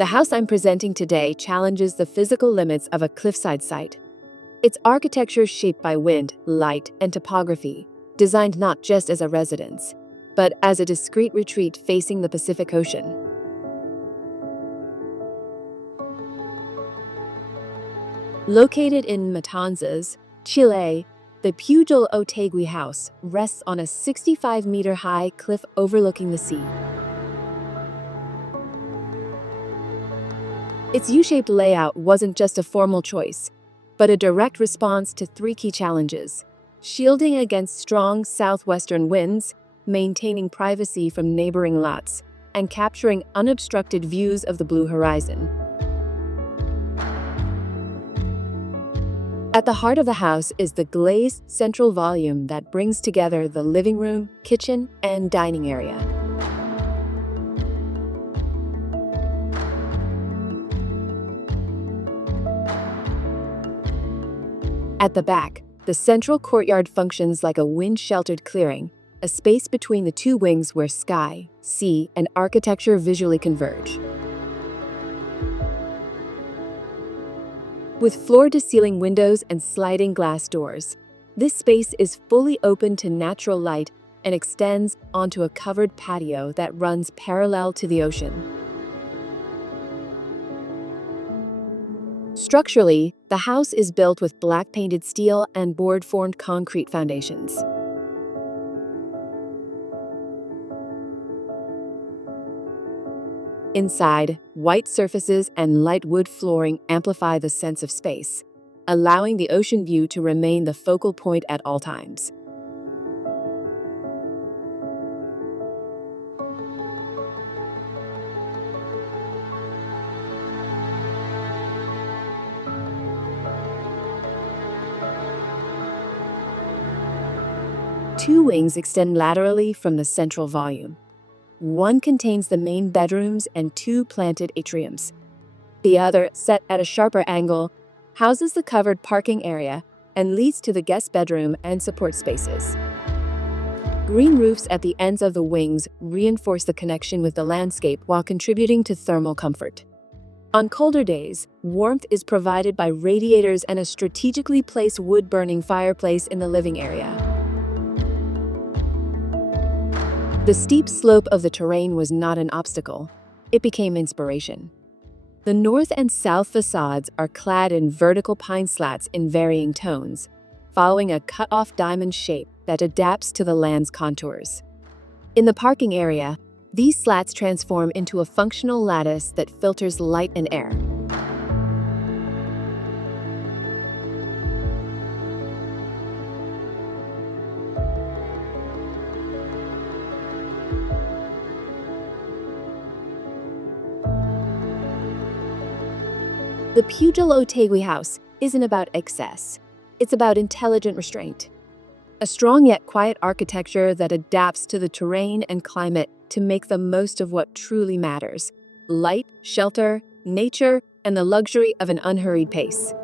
The house I'm presenting today challenges the physical limits of a cliffside site. Its architecture is shaped by wind, light, and topography, designed not just as a residence, but as a discreet retreat facing the Pacific Ocean. Located in Matanzas, Chile, the Pujol-Otaegui House rests on a 65-meter-high cliff overlooking the sea. Its U-shaped layout wasn't just a formal choice, but a direct response to three key challenges: shielding against strong southwestern winds, maintaining privacy from neighboring lots, and capturing unobstructed views of the blue horizon. At the heart of the house is the glazed central volume that brings together the living room, kitchen, and dining area. At the back, the central courtyard functions like a wind-sheltered clearing, a space between the two wings where sky, sea, and architecture visually converge. With floor-to-ceiling windows and sliding glass doors, this space is fully open to natural light and extends onto a covered patio that runs parallel to the ocean. Structurally, the house is built with black-painted steel and board-formed concrete foundations. Inside, white surfaces and light wood flooring amplify the sense of space, allowing the ocean view to remain the focal point at all times. Two wings extend laterally from the central volume. One contains the main bedrooms and two planted atriums. The other, set at a sharper angle, houses the covered parking area and leads to the guest bedroom and support spaces. Green roofs at the ends of the wings reinforce the connection with the landscape while contributing to thermal comfort. On colder days, warmth is provided by radiators and a strategically placed wood-burning fireplace in the living area. The steep slope of the terrain was not an obstacle. It became inspiration. The north and south facades are clad in vertical pine slats in varying tones, following a cut-off diamond shape that adapts to the land's contours. In the parking area, these slats transform into a functional lattice that filters light and air. The Pujol-Otaegui House isn't about excess. It's about intelligent restraint. A strong yet quiet architecture that adapts to the terrain and climate to make the most of what truly matters: light, shelter, nature, and the luxury of an unhurried pace.